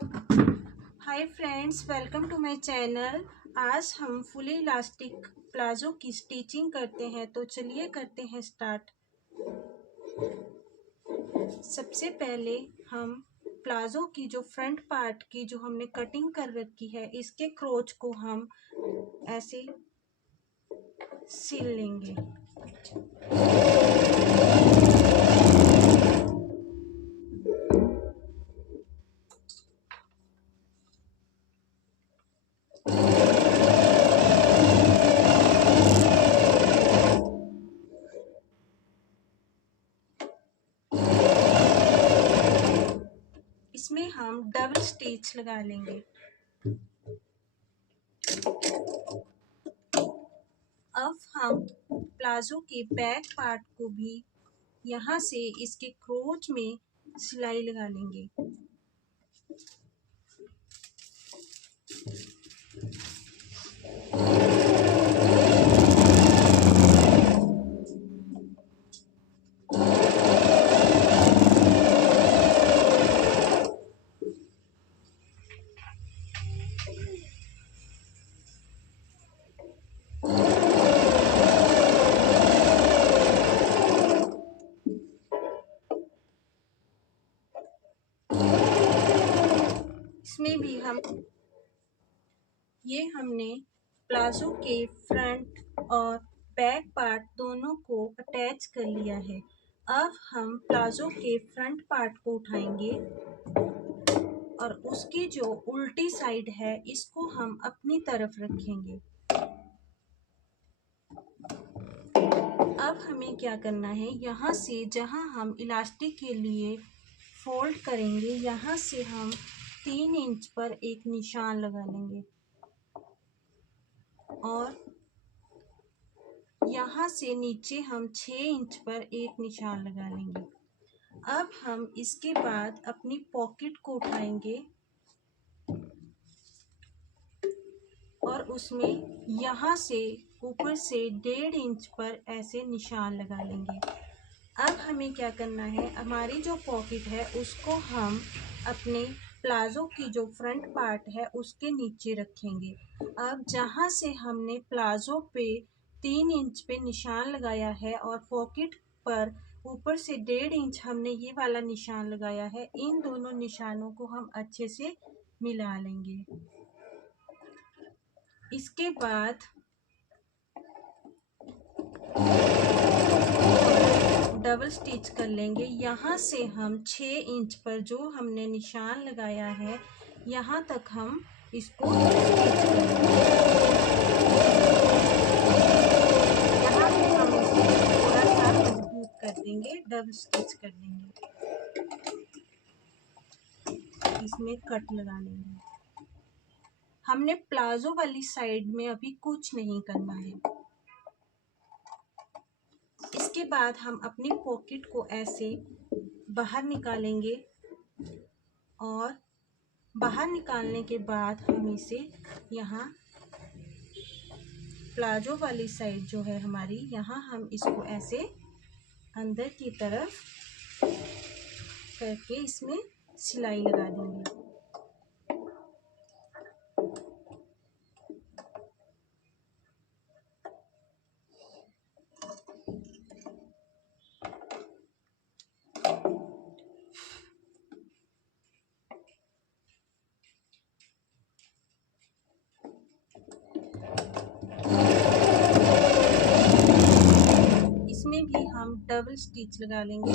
Hi friends, welcome to my channel. आज हम fully elastic palazzo की स्टिचिंग करते हैं, तो चलिए करते हैं स्टार्ट। सबसे पहले हम प्लाजो की जो फ्रंट पार्ट की जो हमने कटिंग कर रखी है, इसके क्रोच को हम ऐसे सिल लेंगे। इसमें हम डबल स्टिच लगा लेंगे। अब हम प्लाजो के बैक पार्ट को भी यहाँ से इसके क्रोच में सिलाई लगा लेंगे। इसमें भी हमने प्लाजो के फ्रंट और बैक पार्ट दोनों को अटैच कर लिया है। अब हम प्लाजो के फ्रंट पार्ट को उठाएंगे और उसकी जो उल्टी साइड है इसको हम अपनी तरफ रखेंगे। अब हमें क्या करना है, यहाँ से जहाँ हम इलास्टिक के लिए फोल्ड करेंगे, यहाँ से हम 3 इंच पर एक निशान लगा लेंगे और यहाँ से नीचे हम 6 इंच पर एक निशान लगा लेंगे। अब हम इसके बाद अपनी पॉकेट को उठाएंगे और उसमें यहाँ से ऊपर से 1.5 इंच पर ऐसे निशान लगा लेंगे। अब हमें क्या करना है, हमारी जो पॉकेट है उसको हम अपने प्लाजो की जो फ्रंट पार्ट है उसके नीचे रखेंगे। अब जहाँ से हमने प्लाजो पे 3 इंच पे निशान लगाया है और पॉकेट पर ऊपर से 1.5 इंच हमने ये वाला निशान लगाया है, इन दोनों निशानों को हम अच्छे से मिला लेंगे। इसके बाद डबल स्टिच कर लेंगे। यहाँ से हम 6 इंच पर जो हमने निशान लगाया है यहाँ तक हम इसको स्टिच करेंगे। यहाँ पे हम इसे थोड़ा सा मजबूत कर देंगे, डबल स्टिच कर देंगे, इसमें कट लगा लेंगे। हमने प्लाजो वाली साइड में अभी कुछ नहीं करना है। इसके बाद हम अपनी पॉकेट को ऐसे बाहर निकालेंगे और बाहर निकालने के बाद हम इसे यहाँ प्लाजो वाली साइड जो है हमारी, यहाँ हम इसको ऐसे अंदर की तरफ करके इसमें सिलाई लगा देंगे। इसमें भी हम डबल स्टिच लगा लेंगे।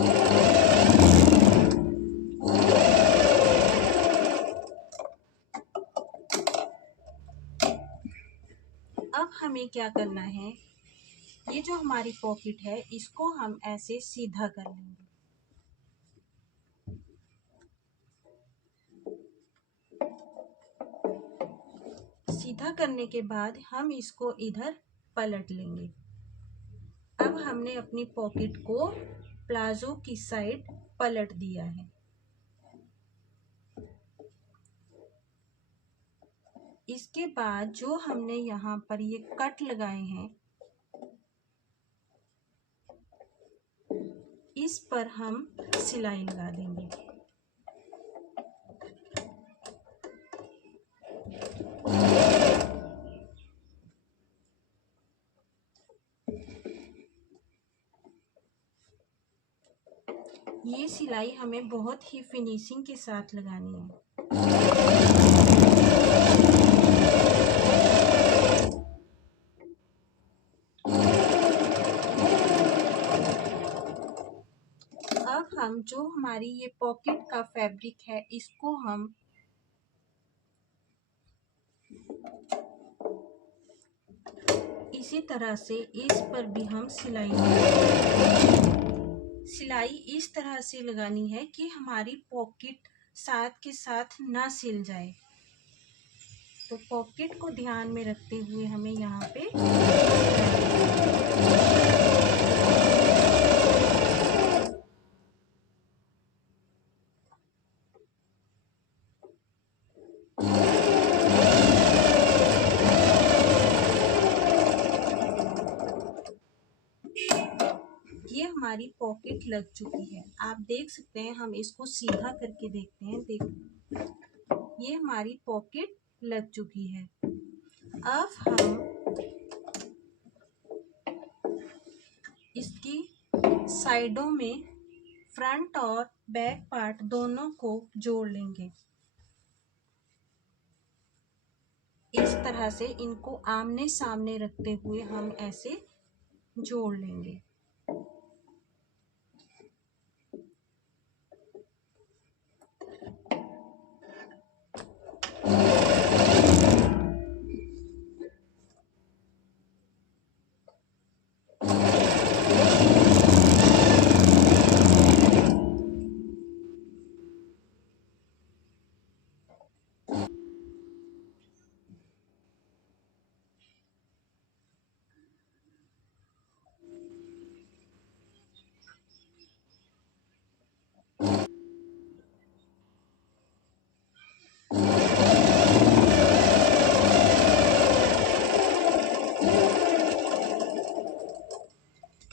अब हमें क्या करना है, ये जो हमारी पॉकेट है इसको हम ऐसे सीधा कर लेंगे। सीधा करने के बाद हम इसको इधर पलट लेंगे। अब हमने अपनी पॉकेट को प्लाजो की साइड पलट दिया है। इसके बाद जो हमने यहाँ पर ये कट लगाए हैं, इस पर हम सिलाई लगा देंगे। ये सिलाई हमें बहुत ही फिनिशिंग के साथ लगानी है। अब हम जो हमारी ये पॉकेट का फैब्रिक है इसको हम इसी तरह से इस पर भी हम सिलाई इस तरह से लगानी है कि हमारी पॉकेट साथ के साथ ना सिल जाए। तो पॉकेट को ध्यान में रखते हुए हमें यहाँ पे ये हमारी पॉकेट लग चुकी है। आप देख सकते हैं, हम इसको सीधा करके देखते हैं। देख, ये हमारी पॉकेट लग चुकी है। अब हम इसकी साइडों में फ्रंट और बैक पार्ट दोनों को जोड़ लेंगे। इस तरह से इनको आमने सामने रखते हुए हम ऐसे जोड़ लेंगे।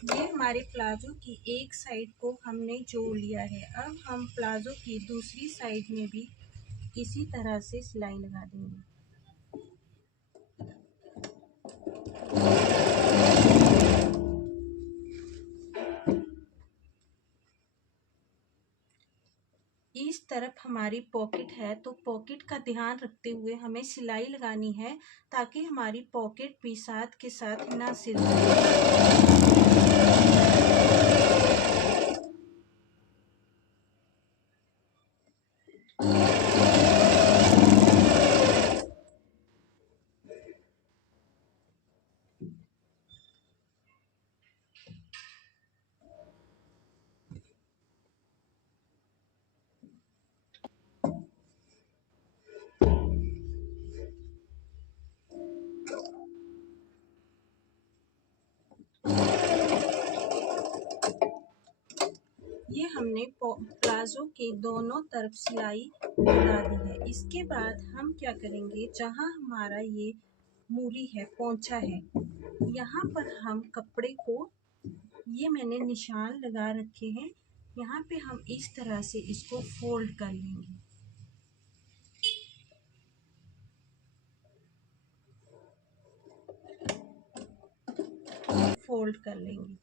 ये हमारे प्लाजो की एक साइड को हमने जोड़ लिया है। अब हम प्लाजो की दूसरी साइड में भी इसी तरह से सिलाई लगा देंगे। इस तरफ हमारी पॉकेट है, तो पॉकेट का ध्यान रखते हुए हमें सिलाई लगानी है ताकि हमारी पॉकेट भी साथ के साथ ना सिल जाए। ये हमने प्लाजो के दोनों तरफ सिलाई लगा दी है। इसके बाद हम क्या करेंगे, जहाँ हमारा ये मूरी है, पोंछा है, यहाँ पर हम कपड़े को, ये मैंने निशान लगा रखे हैं, यहाँ पे हम इस तरह से इसको फोल्ड कर लेंगे। फोल्ड कर लेंगे।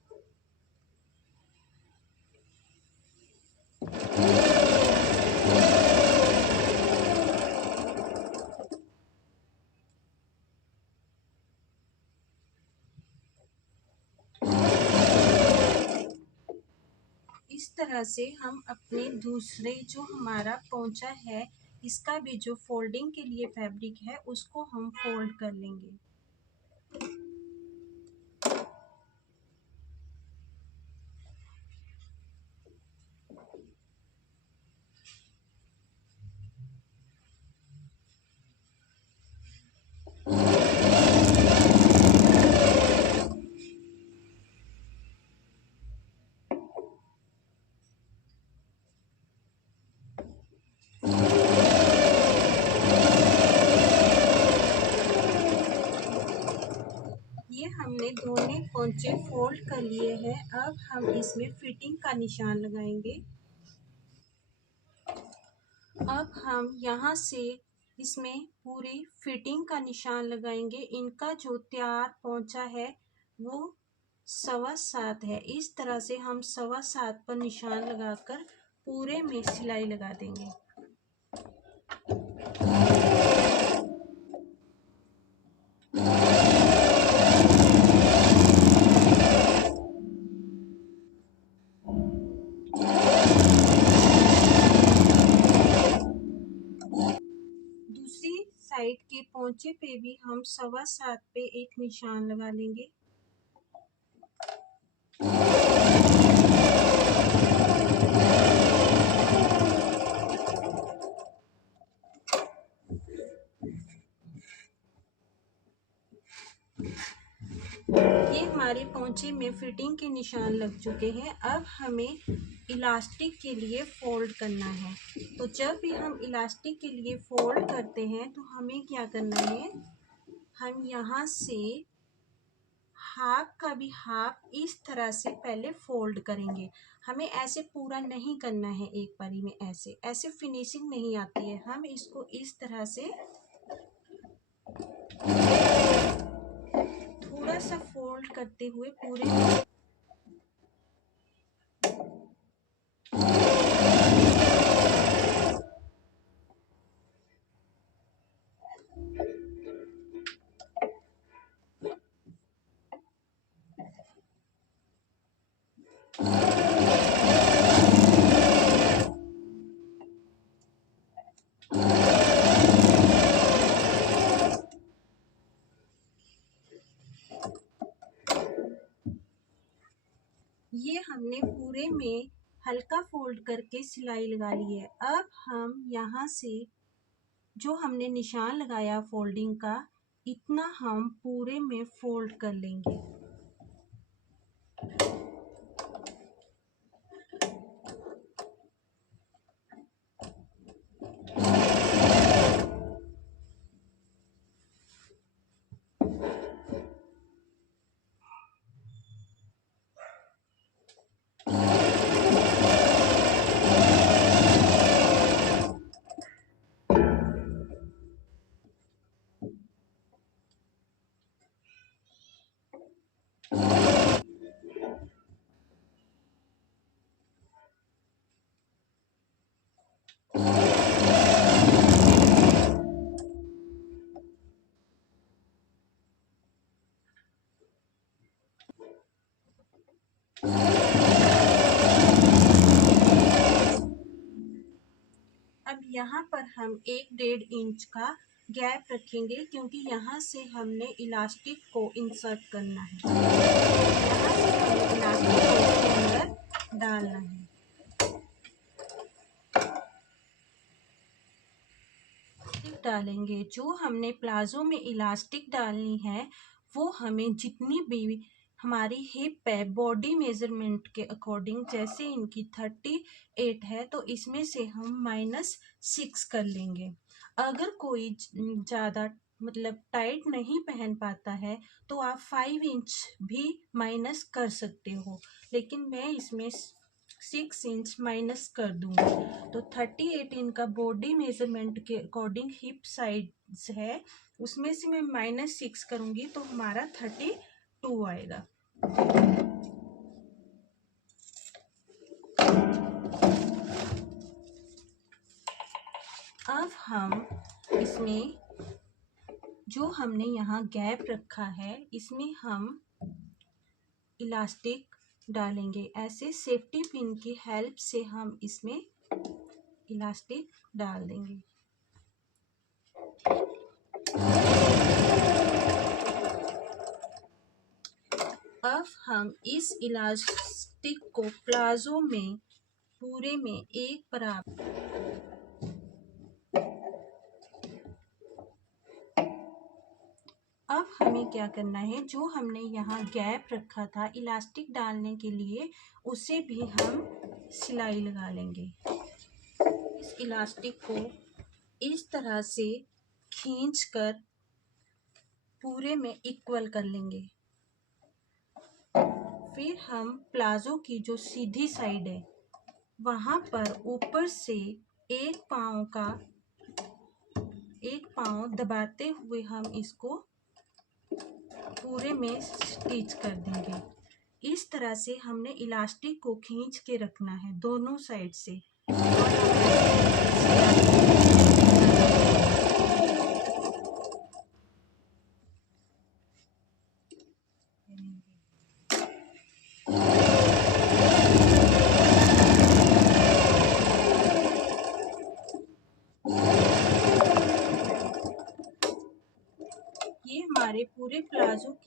इस तरह से हम अपने दूसरे जो हमारा पोंछा है, इसका भी जो फोल्डिंग के लिए फैब्रिक है उसको हम फोल्ड कर लेंगे। ये हमने दोनों पोंचे फोल्ड कर लिए हैं। अब हम इसमें फिटिंग का निशान लगाएंगे। अब हम यहाँ से इसमें पूरी फिटिंग का निशान लगाएंगे। इनका जो तैयार पोंचा है वो 7.25 है। इस तरह से हम 7.25 पर निशान लगाकर पूरे में सिलाई लगा देंगे। दूसरी साइड के पोंचे पे भी हम 7.25 पे एक निशान लगा लेंगे। ये हमारे पोंचे में फिटिंग के निशान लग चुके हैं। अब हमें इलास्टिक के लिए फोल्ड करना है। तो जब भी हम इलास्टिक के लिए फोल्ड करते हैं तो हमें क्या करना है, हम यहाँ से हाफ का भी हाफ इस तरह से पहले फोल्ड करेंगे। हमें ऐसे पूरा नहीं करना है एक बारी में, ऐसे ऐसे फिनिशिंग नहीं आती है। हम इसको इस तरह से थोड़ा सा फोल्ड करते हुए पूरे ये हमने पूरे में हल्का फोल्ड करके सिलाई लगा ली है। अब हम यहाँ से जो हमने निशान लगाया फोल्डिंग का, इतना हम पूरे में फोल्ड कर लेंगे। अब यहाँ पर हम 1-1.5 इंच का गैप रखेंगे, क्योंकि यहाँ से हमने इलास्टिक को इंसर्ट करना है। यहाँ से हमें इलास्टिक को इसके अंदर डालना है। डालेंगे जो हमने प्लाजो में इलास्टिक डालनी है, वो हमें जितनी भी हमारी हिप है बॉडी मेजरमेंट के अकॉर्डिंग, जैसे इनकी 38 है तो इसमें से हम -6 कर लेंगे। अगर कोई ज़्यादा मतलब टाइट नहीं पहन पाता है तो आप 5 इंच भी माइनस कर सकते हो, लेकिन मैं इसमें 6 इंच माइनस कर दूंगी। तो 38 इनका बॉडी मेजरमेंट के अकॉर्डिंग हिप साइज है, उसमें से मैं -6 करूंगी तो हमारा 32 आएगा। अब हम इसमें जो हमने यहाँ गैप रखा है, इसमें हम इलास्टिक डालेंगे। ऐसे सेफ्टी पिन की हेल्प से हम इसमें इलास्टिक डाल देंगे। अब हम इस इलास्टिक को प्लाजो में पूरे में एक बराबर अब हमें क्या करना है, जो हमने यहाँ गैप रखा था इलास्टिक डालने के लिए, उसे भी हम सिलाई लगा लेंगे। इस इलास्टिक को इस तरह से खींचकर पूरे में इक्वल कर लेंगे। फिर हम प्लाजो की जो सीधी साइड है वहाँ पर ऊपर से एक पाँव दबाते हुए हम इसको पूरे में स्टिच कर देंगे। इस तरह से हमने इलास्टिक को खींच के रखना है दोनों साइड से। ये हमारे पूरे प्लाजो की